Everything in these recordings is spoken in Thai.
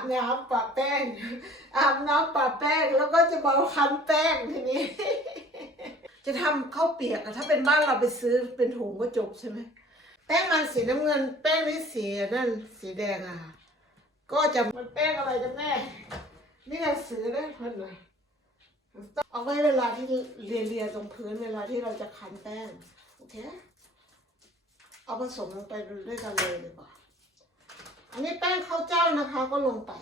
บน้ำปะแป้ง อาบน้ำปะแป้งแล้วก็จะมาคั้นแป้งทีนี้ จะทำข้าวเปียกอะถ้าเป็นบ้านเราไปซื้อเป็นถุงก็จบใช่ไหมแป้งมันสีน้ำเงิน แป้งนี่สีนั่นสีแดงอะค่ะก็จะมันแป้งอะไรกันแม่นี่หนังสือได้เพิ่นเลยเอาไว้เวลาที่เรียๆตรงพื้นเวลาที่เราจะคั้นแป้งโอเคเอาผสมลงไปด้วยกันเลยดีกว่า อันนี้แป้งข้าวเจ้านะคะก็ลงไป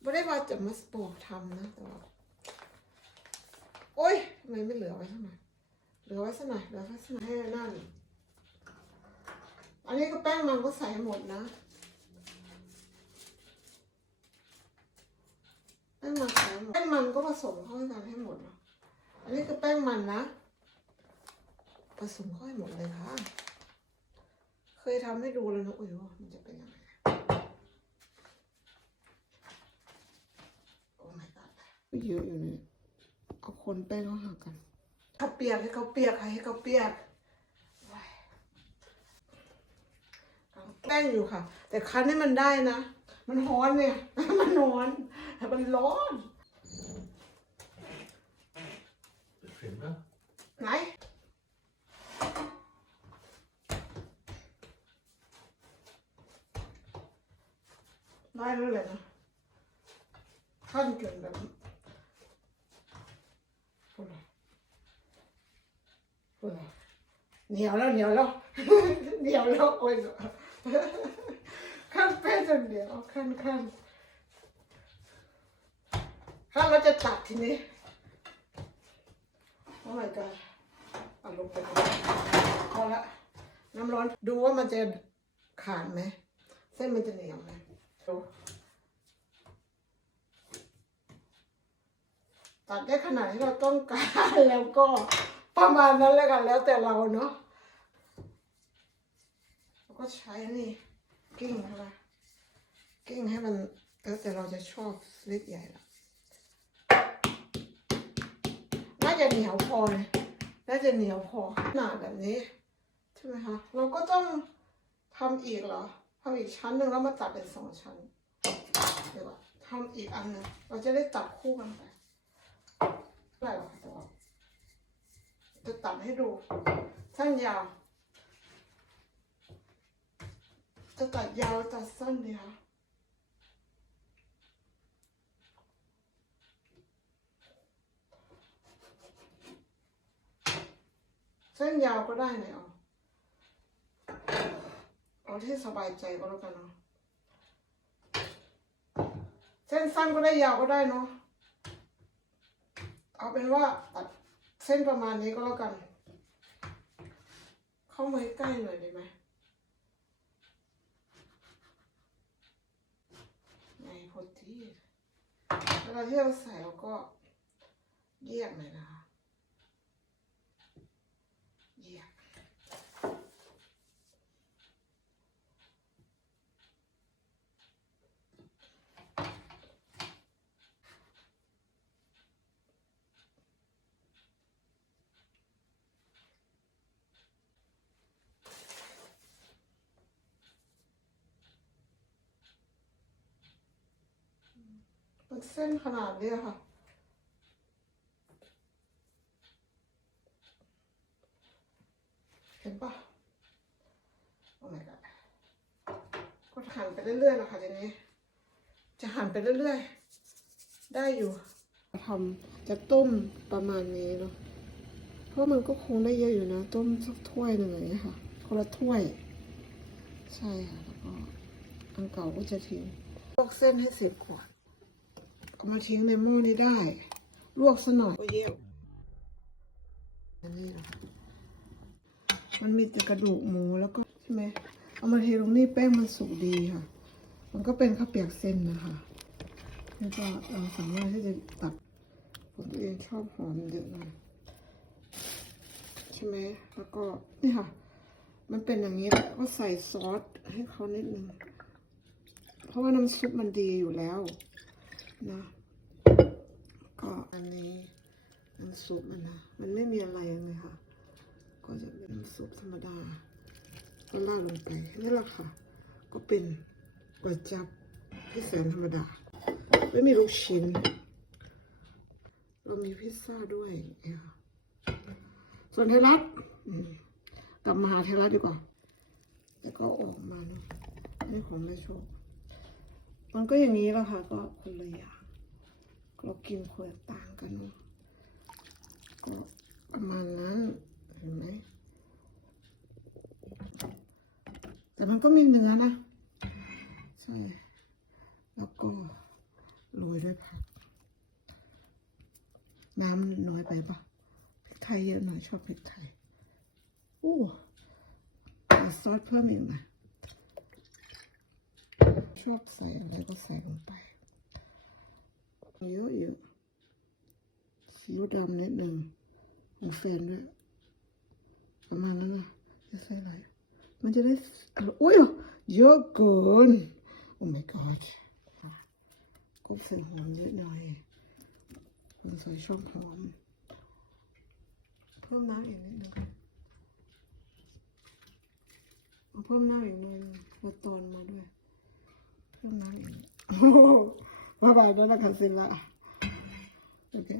ไม่ได้ว่าจะมาสปลูกทำนะแต่ว่าโอ๊ยทำไมไม่เหลือไว้สักหน่อยเหลือไว้สักหน่อยเหลือไว้สักหน่อยให้นั่นอันนี้ก็แป้งมันก็ใส่หมดนะแป้งมันใส่หมดแป้งมันก็ผสมเข้ากันให้หมดนะอันนี้ก็แป้งมันนะผสมเข้าให้หมดเลยค่ะ ยทำให้ดูแล้วนะอุ้ยว่ามันจะเป็นยังไงโอ้ my god เยอะอยู่เนี่ยเอาคนแป้งเขาหากันเขาเปียกให้เขาเปียกให้เขาเปียกโอ้ยแป้งอยู่ค่ะ แต่คั้นให้มันได้นะ มันร้อนเนี่ย มันร้อน มันร้อน Filmer. ไหน ได้แล้เลยนะขั้นเกินแบบพูดเลยพูดเลยเหนียวแล้วเหนียวแล้วเหนียวแล้วโอ้ยขั้นแป้งจนเหนียวขั้นขั้นขั้นเราจะตัดทีนี้โอ้ my god เอาลงไปเลยเอาละน้ำร้อนดูว่ามันจะขาดไหมเส้นมันจะเหนียวไหม ตัดได้ขนาดที่เราต้องการแล้วก็ประมาณนั้นแล้วกันแล้วแต่เราเนาะแล้วก็ใช้นี่กิ้งเข้าไปกิ้งให้มันแล้วแต่เราจะชอบเล็กใหญ่ละน่าจะเหนียวพอเลยน่าจะเหนียวพอหนาแบบนี้ใช่ไหมคะเราก็ต้องทำอีกเหรอ ทำอีกชั้นหนึ่งแล้วมาตัดเป็นสองชั้นเดี๋ยวทำอีกอันหนึ่งเราจะได้ตัดคู่กันไปอะไรหรอจะตัดให้ดูสั้นยาว จะตัดยาวตัดสั้นดีคะเส้นยาวก็ได้เนี่ยเอ เอาที่สบายใจก็แล้วกันเนาะเส้นสั้นก็ได้ยาวก็ได้เนาะเอาเป็นว่าตัดเส้นประมาณนี้ก็แล้วกัน เข้ามาใกล้หน่อยได้ไหมในพอดีเวลาที่เราใส่เราก็แยกหน่อยนะคะแยก มันเส้นขนาดนี้ค่ะ เห็นปะโอ้ my god ก็หั่นไปเรื่อยๆนะคะทีนี้ จะหั่นไปเรื่อยๆ ได้อยู่ทำจะต้มประมาณนี้เนาะเพราะมันก็คงได้เยอะอยู่นะ ต้มสักถ้วยหนึ่งอย่างเงี้ยค่ะคนละถ้วย ใช่ค่ะ แล้วก็อันเก่าก็จะทิ้งลวกเส้นให้เสร็จก่อน เอามาทิ้งในหม้อนี้ได้ ลวกซะหน่อยก็เยี่ยมอันนี้นะคะมันมีแต่กระดูกหมูแล้วก็ใช่ไหมเอามาเทลงนี่แป้งมันสุกดีค่ะ มันก็เป็นข้าวเปียกเส้นนะคะแล้วก็เราสามารถที่จะตัดผมตัวเองชอบหอมเยอะหน่อยใช่ไหมแล้วก็นี่ค่ะ มันเป็นอย่างนี้แล้วก็ใส่ซอสให้เขานิดนึง เพราะว่าน้ำซุปมันดีอยู่แล้ว นะก็อันนี้น้ำซุปมันนะมันไม่มีอะไรเลยค่ะ ก็จะเป็นน้ำซุปธรรมดา ก็ราดลงไปนี่แหละค่ะ ก็เป็นก๋วยจับที่แสนธรรมดา ไม่มีลูกชิ้น เรามีพิซซ่าด้วยค่ะส่วนไทยรัฐกลับมาหาไทยรัฐดีกว่าแล้วก็ออกมาเนาะนี่ของไม่โชค มันก็อย่างนี้แหละค่ะ ก็คนละอย่างเรากินคนละต่างกัน ก็ประมาณนั้นเห็นไหมแต่มันก็มีเนื้อนะ ใช่ แล้วก็โรยด้วยผัก น้ำน้อยไปปะพริกไทยเยอะหน่อยชอบพริกไทยอู้ซอสเพิ่มอีกนะ ชอบใส่อะไรก็ใส่ลงไปเยอะเยอะซีอิ๊วดำนิดหนึ่งของแฟนด้วย ประมาณนั้นนะจะใส่อะไร มันจะได้อร่อยอุ้ยเยอะเกิน โอ้ my god ก็ใส่หอมนิดหน่อยคนสวยชอบหอมเพิ่มน้ำอีกนิดนึงเอาเพิ่มน้ำอีกหน่อยนึงเอาตอนมาด้วย เพิ่มน้ำอีกนิดโอเค